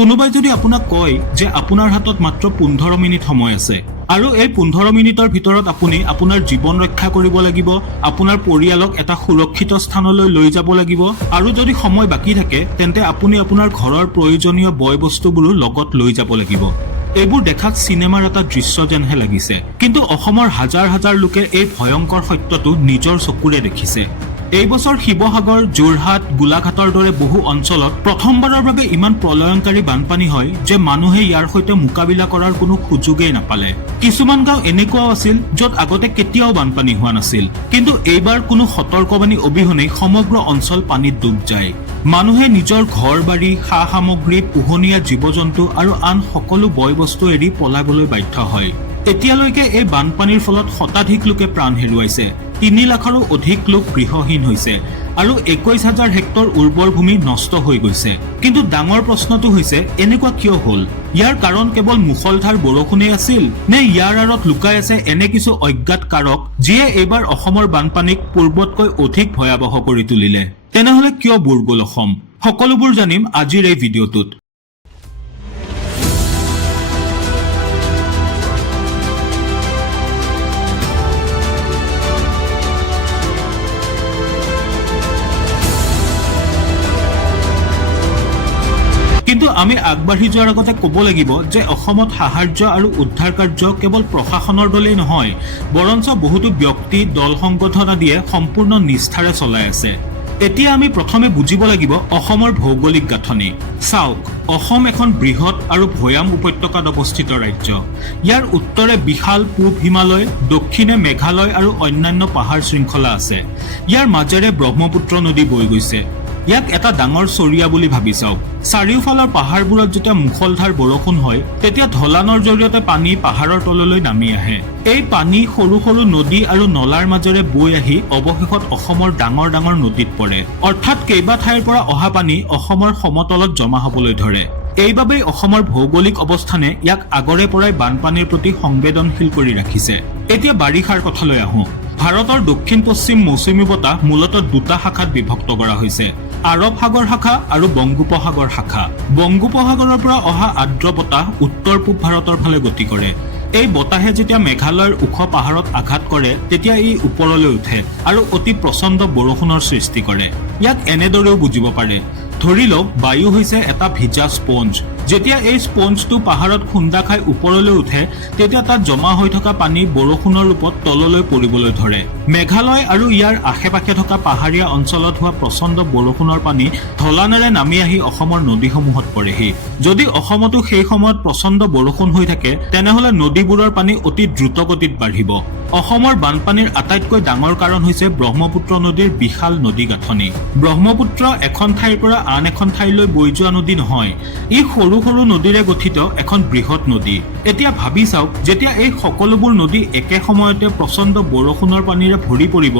কোনোবাই যদি আপোনাক কয় যে আপোনাৰ হাতত মাত্ৰ 15 মিনিট সময় আছে আৰু এই 15 মিনিটৰ ভিতৰত আপুনি আপোনাৰ জীৱন ৰক্ষা কৰিব লাগিব, আপোনাৰ পৰিয়ালক এটা সুৰক্ষিত স্থানলৈ লৈ যাব লাগিব আৰু যদি সময় বাকি থাকে তেন্তে আপুনি আপোনাৰ ঘৰৰ প্ৰয়োজনীয় বয়-বস্তুবোৰো লগত লৈ যাব লাগিব। এইবোৰ দেখাত চিনেমাৰ এটা দৃশ্য যেনহে লাগিছে, কিন্তু অসমৰ হাজাৰ হাজাৰ লোকে এই ভয়ংকৰ সত্যটো নিজৰ চকুৰে দেখিছে। এই বছৰ শিৱসাগৰ, যোৰহাট, গোলাঘাটৰ দৰে বহু অঞ্চলত প্ৰথমবাৰৰ বাবে ইমান প্ৰলয়ংকাৰী বানপানী হয় যে মানুহে ইয়াৰ সৈতে মোকাবিলা কৰাৰ কোনো সুযোগেই নাপালে। কিছুমান গাঁও এনেকুৱাও আছিল য'ত আগতে কেতিয়াও বানপানী হোৱা নাছিল, কিন্তু এইবাৰ কোনো সতৰ্কবাণী অবিহনে সমগ্ৰ অঞ্চল পানীত ডুব যায়। মানুহে নিজৰ ঘৰ-বাৰী, সা-সামগ্ৰী, পোহনীয়া জীৱ-জন্তু আৰু আন সকলো বয়-বস্তু এৰি পলাবলৈ বাধ্য হয়। এতিয়ালৈকে এই বানপানীৰ ফলত শতাধিক লোকে প্ৰাণ হেৰুৱাইছে, 3 লাখৰো অধিক লোক গৃহহীন হৈছে আৰু 21,000 হেক্টৰ উৰ্বৰ ভূমি নষ্ট হৈ গৈছে। কিন্তু ডাঙৰ প্ৰশ্নটো হৈছে এনেকুৱা কিয় হ'ল? ইয়াৰ কাৰণ কেৱল মুষলধাৰ বৰষুণেই আছিল নে ইয়াৰ আঁৰত লুকাই আছে এনে কিছু অজ্ঞাত কাৰক যিয়ে এইবাৰ অসমৰ বানপানীক পূৰ্বতকৈ অধিক ভয়াৱহ কৰি তুলিলে? তেনেহলে কিয় বুৰ গ'ল অসম? সকলোবোৰ জানিম আজিৰ এই ভিডিঅ'টোত। কিন্তু আমি আগবাঢ়ি যোৱাৰ আগতে ক'ব লাগিব যে অসমত সাহায্য আৰু উদ্ধাৰ কাৰ্য কেৱল প্ৰশাসনৰ দলেই নহয়, বৰঞ্চ বহুতো ব্যক্তি, দল সংগঠন আদিয়ে সম্পূৰ্ণ নিষ্ঠাৰে চলাই আছে। এতিয়া আমি প্ৰথমে বুজিব লাগিব অসমৰ ভৌগোলিক গাঁথনি। চাওক, অসম এখন বৃহৎ আৰু ভৈয়াম উপত্যকাত অৱস্থিত ৰাজ্য। ইয়াৰ উত্তৰে বিশাল পূব হিমালয়, দক্ষিণে মেঘালয় আৰু অন্যান্য পাহাৰ শৃংখলা আছে। ইয়াৰ মাজেৰে ব্ৰহ্মপুত্ৰ নদী বৈ গৈছে। ইয়াক এটা ডাঙৰ চৰিয়া বুলি ভাবি চাওক। চাৰিওফালৰ পাহাৰবোৰত যেতিয়া মুষলধাৰ বৰষুণ হয় তেতিয়া ঢলানৰ জৰিয়তে পানী পাহাৰৰ তললৈ নামি আহে। এই পানী সৰু সৰু নদী আৰু নলাৰ মাজেৰে বৈ আহি অৱশেষত অসমৰ ডাঙৰ ডাঙৰ নদীত পৰে। অৰ্থাৎ কেইবা ঠাইৰ পৰা অহা পানী অসমৰ সমতলত জমা হ'বলৈ ধৰে। এইবাবেই অসমৰ ভৌগোলিক অৱস্থানে ইয়াক আগৰে পৰাই বানপানীৰ প্ৰতি সংবেদনশীল কৰি ৰাখিছে। এতিয়া বাৰিষাৰ কথালৈ আহোঁ। ভাৰতৰ দক্ষিণ পশ্চিম মৌচুমী বতাহ মূলতঃ দুটা শাখাত বিভক্ত কৰা হৈছে, আৰৱ সাগৰ শাখা আৰু বংগোপসাগৰ শাখা। বংগোপসাগৰৰ পৰা অহা আৰ্দ্ৰ বতাহ উত্তৰ পূব ভাৰতৰ ফালে গতি কৰে। এই বতাহে যেতিয়া মেঘালয়ৰ ওখ পাহাৰত আঘাত কৰে তেতিয়া ই ওপৰলৈ উঠে আৰু অতি প্ৰচণ্ড বৰষুণৰ সৃষ্টি কৰে। ইয়াক এনেদৰেও বুজিব পাৰে, ধৰি লওক বায়ু হৈছে এটা ভিজা স্পঞ্জ। যেতিয়া এই স্পঞ্জটো পাহাৰত খুন্দা খাই ওপৰলৈ উঠে তেতিয়া তাত জমা হৈ থকা পানী বৰষুণৰ ৰূপত তললৈ পৰিবলৈ ধৰে। মেঘালয় আৰু ইয়াৰ আশে-পাশে থকা পাহাৰীয়া অঞ্চলত হোৱা প্ৰচণ্ড বৰষুণৰ পানী ঢলানেৰে নামি আহি অসমৰ নদীসমূহত পৰেহি। যদি অসমতো সেই সময়ত প্ৰচণ্ড বৰষুণ হৈ থাকে তেনেহলে নদীবোৰৰ পানী অতি দ্ৰুত গতিত বাঢ়িব। অসমৰ বানপানীৰ আটাইতকৈ ডাঙৰ কাৰণ হৈছে ব্ৰহ্মপুত্ৰ নদীৰ বিশাল নদী গাঁথনি। ব্ৰহ্মপুত্ৰ এখন ঠাইৰ পৰা আন এখন ঠাইলৈ বৈ যোৱা নদী নহয়, ই সৰু সৰু নদীৰে গঠিত এখন বৃহৎ নদী। এতিয়া ভাবি চাওক, যেতিয়া এই সকলোবোৰ নদী একে সময়তে প্ৰচণ্ড বৰষুণৰ পানীৰে ভৰি পৰিব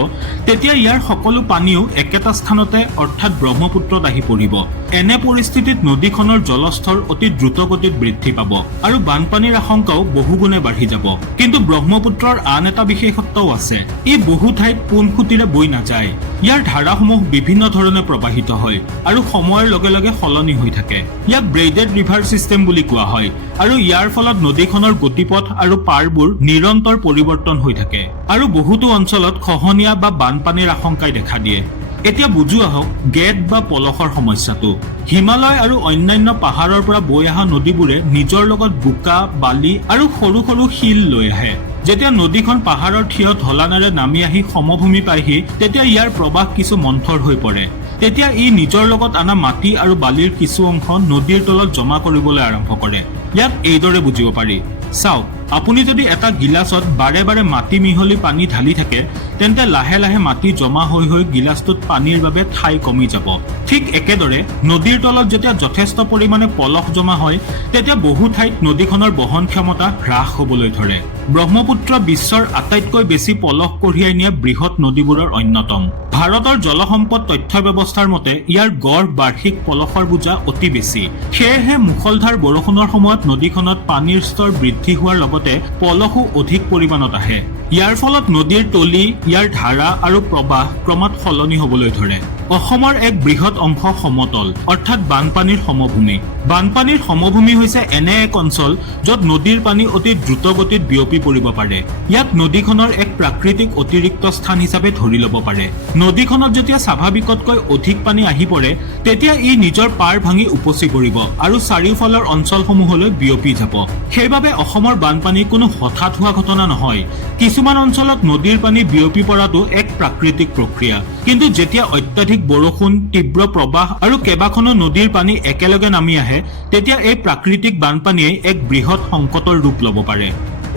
তেতিয়া ইয়াৰ সকলো পানীও একেটা স্থানতে অৰ্থাৎ ব্ৰহ্মপুত্ৰত আহি পৰিব। এনে পৰিস্থিতিত নদীখনৰ জলস্তৰ অতি দ্ৰুত গতিত বৃদ্ধি পাব আৰু বানপানীৰ আশংকাও বহুগুণে বাঢ়ি যাব। কিন্তু ব্ৰহ্মপুত্ৰৰ আন এটা বিশেষত্বও আছে, ই বহু ঠাইত পোনখুটিৰে বৈ নাযায়। ইয়াৰ ধাৰাসমূহ বিভিন্ন ধৰণে প্ৰবাহিত হয় আৰু সময়ৰ লগে লগে সলনি হৈ থাকে। ইয়াক ব্ৰেডেড ৰিভাৰ চিষ্টেম বুলি কোৱা হয় আৰু ইয়াৰ ফলত নদীখনৰ গতিপথ আৰু পাৰবোৰ নিৰন্তৰ পৰিৱৰ্তন হৈ থাকে আৰু বহুতো অঞ্চলত খহনীয়া বা বানপানীৰ আশংকাই দেখা দিয়ে। এতিয়া বুজো আহক গেট বা পলসৰ সমস্যাটো। হিমালয় আৰু অন্যান্য পাহাৰৰ পৰা বৈ অহা নদীবোৰে নিজৰ লগত বোকা, বালি আৰু সৰু সৰু শিল লৈ আহে। যেতিয়া নদীখন পাহাৰৰ থিয় ঢলানেৰে নামি আহি সমভূমি পায়হি তেতিয়া ইয়াৰ প্ৰৱাহ কিছু মন্থৰ হৈ পৰে। তেতিয়া ই নিজৰ লগত অনা মাটি আৰু বালিৰ কিছু অংশ নদীৰ তলত জমা কৰিবলৈ আৰম্ভ কৰে। ইয়াক এইদৰে বুজিব পাৰি। চাওক, আপুনি যদি এটা গিলাচত বাৰে বাৰে মাটি মিহলি পানী ঢালি থাকে তেন্তে লাহে লাহে মাটি জমা হৈ হৈ গিলাচটোত পানীৰ বাবে ঠাই কমি যাব। ঠিক একেদৰে নদীৰ তলত যেতিয়া যথেষ্ট পৰিমাণে পলস জমা হয় তেতিয়া বহু ঠাইত নদীখনৰ বহন ক্ষমতা হ্ৰাস হ'বলৈ ধৰে। ব্ৰহ্মপুত্ৰ বিশ্বৰ আটাইতকৈ বেছি পলস কঢ়িয়াই নিয়া বৃহৎ নদীবোৰৰ অন্যতম। ভাৰতৰ জলসম্পদ তথ্য ব্যৱস্থাৰ মতে ইয়াৰ গড় বাৰ্ষিক পলসৰ বোজা অতি বেছি। সেয়েহে মুষলধাৰ বৰষুণৰ সময়ত নদীখনত পানীৰ স্তৰ বৃদ্ধি হোৱাৰ লগতে পলসো অধিক পৰিমাণত আহে। ইয়াৰ ফলত নদীৰ তলি, ইয়াৰ ধাৰা আৰু প্ৰবাহ ক্ৰমাৎ সলনি হ'বলৈ ধৰে। অসমৰ এক বৃহৎ অংশ সমতল অৰ্থাৎ বানপানীৰ সমভূমি। বানপানীৰ সমভূমি হৈছে এনে এক অঞ্চল য'ত নদীৰ পানী অতি দ্ৰুতগতিত বিয়পি পৰিব পাৰে। ইয়াক নদীখনৰ এক প্ৰাকৃতিক অতিৰিক্ত স্থান হিচাপে ধৰি ল'ব পাৰে। নদীখনত যেতিয়া স্বাভাৱিকতকৈ অধিক পানী আহি পৰে তেতিয়া ই নিজৰ পাৰ ভাঙি উপচি পৰিব আৰু চাৰিওফালৰ অঞ্চলসমূহলৈ বিয়পি যাব। সেইবাবে অসমৰ বানপানী কোনো হঠাৎ হোৱা ঘটনা নহয়। কিছুমান অঞ্চলত নদীৰ পানী বিয়পি পৰাটো এক প্ৰাকৃতিক প্ৰক্ৰিয়া, কিন্তু যেতিয়া অত্যাধিক বৰষুণ, তীব্ৰ প্ৰবাহ আৰু কেইবাখনো নদীৰ পানী একেলগে নামি আহে তেতিয়া এই প্ৰাকৃতিক বানপানীয়ে এক বৃহৎ সংকটৰ ৰূপ ল'ব পাৰে।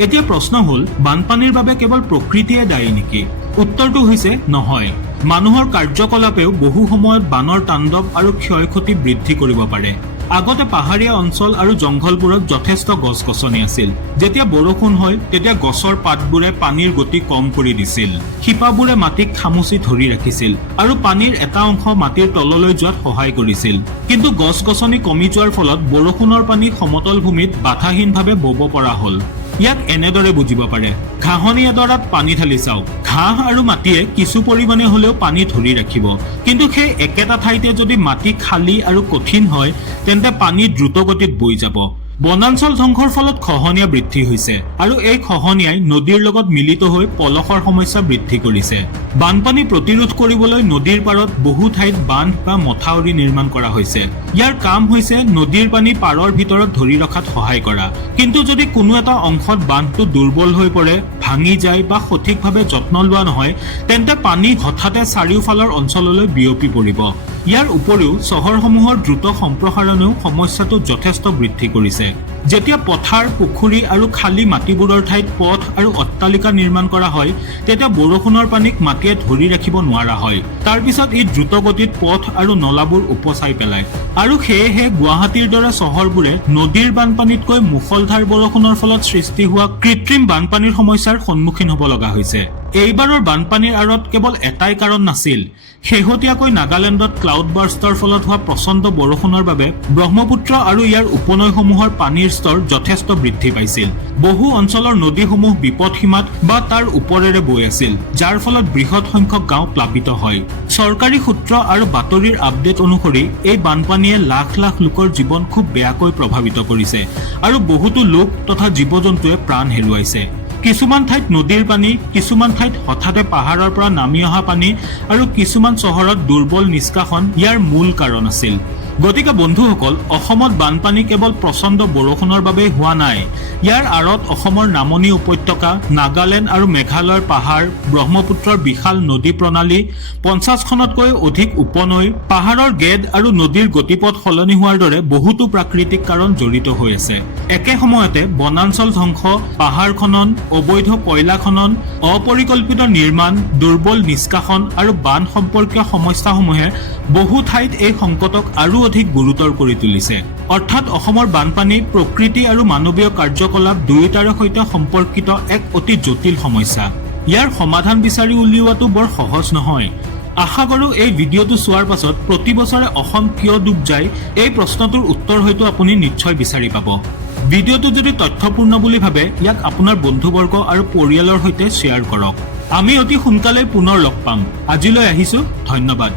এতিয়া প্ৰশ্ন হ'ল, বানপানীৰ বাবে কেৱল প্ৰকৃতিয়ে দায়ী নেকি? উত্তৰটো হৈছে নহয়। মানুহৰ কাৰ্যকলাপেও বহু সময়ত বানৰ তাণ্ডৱ আৰু ক্ষয়-ক্ষতি বৃদ্ধি কৰিব পাৰে। আগতে পাহাৰীয়া অঞ্চল আৰু জংঘলবোৰত যথেষ্ট গছ-গছনি আছিল। যেতিয়া বৰষুণ হয় তেতিয়া গছৰ পাতবোৰে পানীৰ গতি কম কৰি দিছিল। শিপাবোৰে মাটিক খামুচি ধৰি ৰাখিছিল আৰু পানীৰ এটা অংশ মাটিৰ তললৈ যোৱাত সহায় কৰিছিল। কিন্তু গছ-গছনি কমি যোৱাৰ ফলত বৰষুণৰ পানী সমতল ভূমিত বাধাহীনভাৱে বব পৰা হ'ল। ইয়াক এনেদৰে বুজিব পাৰে, ঘাঁহনি এডৰাত পানী ঢালি চাওক। ঘাঁহ আৰু মাটিয়ে কিছু পৰিমাণে হ'লেও পানী ধৰি ৰাখিব, কিন্তু সেই একেটা ঠাইতে যদি মাটি খালী আৰু কঠিন হয় তেন্তে পানী দ্ৰুতগতিত বৈ যাব। বনাঞ্চল ধ্বংসৰ ফলত খহনীয়া বৃদ্ধি হৈছে আৰু এই খহনীয়াই নদীৰ লগত মিলিত হৈ পলসৰ সমস্যা বৃদ্ধি কৰিছে। বানপানী প্ৰতিৰোধ কৰিবলৈ নদীৰ পাৰত বহু ঠাইত বান্ধ বা মথাউৰি নিৰ্মাণ কৰা হৈছে। ইয়াৰ কাম হৈছে নদীৰ পানী পাৰৰ ভিতৰত ধৰি ৰখাত সহায় কৰা। কিন্তু যদি কোনো এটা অংশত বান্ধটো দুৰ্বল হৈ পৰে, ভাঙি যায় বা সঠিকভাৱে যত্ন লোৱা নহয় তেন্তে পানী হঠাতে চাৰিওফালৰ অঞ্চললৈ বিয়পি পৰিব। ইয়াৰ উপৰিও চহৰসমূহৰ দ্ৰুত সম্প্ৰসাৰণেও সমস্যাটো যথেষ্ট বৃদ্ধি কৰিছে। যেতিয়া পথাৰ, পুখুৰী আৰু খালী মাটিবোৰৰ ঠাইত পথ আৰু অট্টালিকা নিৰ্মাণ কৰা হয় তেতিয়া বৰষুণৰ পানীক মাটিয়ে ধৰি ৰাখিব নোৱাৰা হয়। তাৰ পিছত ই দ্ৰুতগতিত পথ আৰু নলাবোৰ উপচাই পেলায় আৰু সেয়েহে গুৱাহাটীৰ দৰে চহৰবোৰে নদীৰ বানপানীতকৈ মুষলধাৰ বৰষুণৰ ফলত সৃষ্টি হোৱা কৃত্ৰিম বানপানীৰ সমস্যাৰ সন্মুখীন হ'ব লগা হৈছে। এইবাৰৰ বানপানীৰ আঁৰত কেৱল এটাই কাৰণ নাছিল। শেহতীয়াকৈ নাগালেণ্ডত ক্লাউড বাৰ্ষ্টৰ ফলত হোৱা প্ৰচণ্ড বৰষুণৰ বাবে ব্ৰহ্মপুত্ৰ আৰু ইয়াৰ উপনৈসমূহৰ পানীৰ স্তৰ যথেষ্ট বৃদ্ধি পাইছিল। বহু অঞ্চলৰ নদীসমূহ বিপদসীমাত বা তাৰ ওপৰেৰে বৈ আছিল, যাৰ ফলত বৃহৎ সংখ্যক গাঁও প্লাবিত হয়। চৰকাৰী সূত্ৰ আৰু বাতৰিৰ আপডেট অনুসৰি এই বানপানীয়ে লাখ লাখ লোকৰ জীৱন খুব বেয়াকৈ প্ৰভাৱিত কৰিছে আৰু বহুতো লোক তথা জীৱ-জন্তুৱে প্ৰাণ হেৰুৱাইছে। কিছুমান ঠাইত নদীৰ পানী, কিছুমান ঠাইত হঠাতে পাহাৰৰ পৰা নামি অহা পানী আৰু কিছুমান চহৰত দুৰ্বল নিষ্কাশন ইয়াৰ মূল কাৰণ আছিল। গতিকে বন্ধুসকল, অসমত বানপানী কেৱল প্ৰচণ্ড বৰষুণৰ বাবেই হোৱা নাই। ইয়াৰ আঁৰত অসমৰ নামনি উপত্যকা, নাগালেণ্ড আৰু মেঘালয়ৰ পাহাৰ, ব্ৰহ্মপুত্ৰৰ বিশাল নদী প্ৰণালী, 50খনতকৈ অধিক উপনৈ, পাহাৰৰ গেদ আৰু নদীৰ গতিপথ সলনি হোৱাৰ দৰে বহুতো প্ৰাকৃতিক কাৰণ জড়িত হৈ আছে। একে সময়তে বনাঞ্চল ধ্বংস, পাহাৰ খনন, অবৈধ কয়লা খনন, অপৰিকল্পিত নিৰ্মাণ, দুৰ্বল নিষ্কাশন আৰু বান সম্পৰ্কীয় সমস্যাসমূহে বহু ঠাইত এই সংকটক আৰু অধিক গুৰুতৰ কৰি তুলিছে। অৰ্থাৎ অসমৰ বানপানী প্ৰকৃতি আৰু মানৱীয় কাৰ্যকলাপ দুয়োটাৰে সৈতে সম্পৰ্কিত এক অতি জটিল সমস্যা। ইয়াৰ সমাধান বিচাৰি উলিওৱাটো বৰ সহজ নহয়। আশা কৰোঁ এই ভিডিঅ'টো চোৱাৰ পাছত প্ৰতি বছৰে অসম কিয় ডুব যায় এই প্ৰশ্নটোৰ উত্তৰ হয়তো আপুনি নিশ্চয় বিচাৰি পাব। ভিডিঅ'টো যদি তথ্যপূৰ্ণ বুলি ভাবে ইয়াক আপোনাৰ বন্ধুবৰ্গ আৰু পৰিয়ালৰ সৈতে শ্বেয়াৰ কৰক। আমি অতি সোনকালে পুনৰ লগ পাম। আজিলৈ আহিছোঁ, ধন্যবাদ।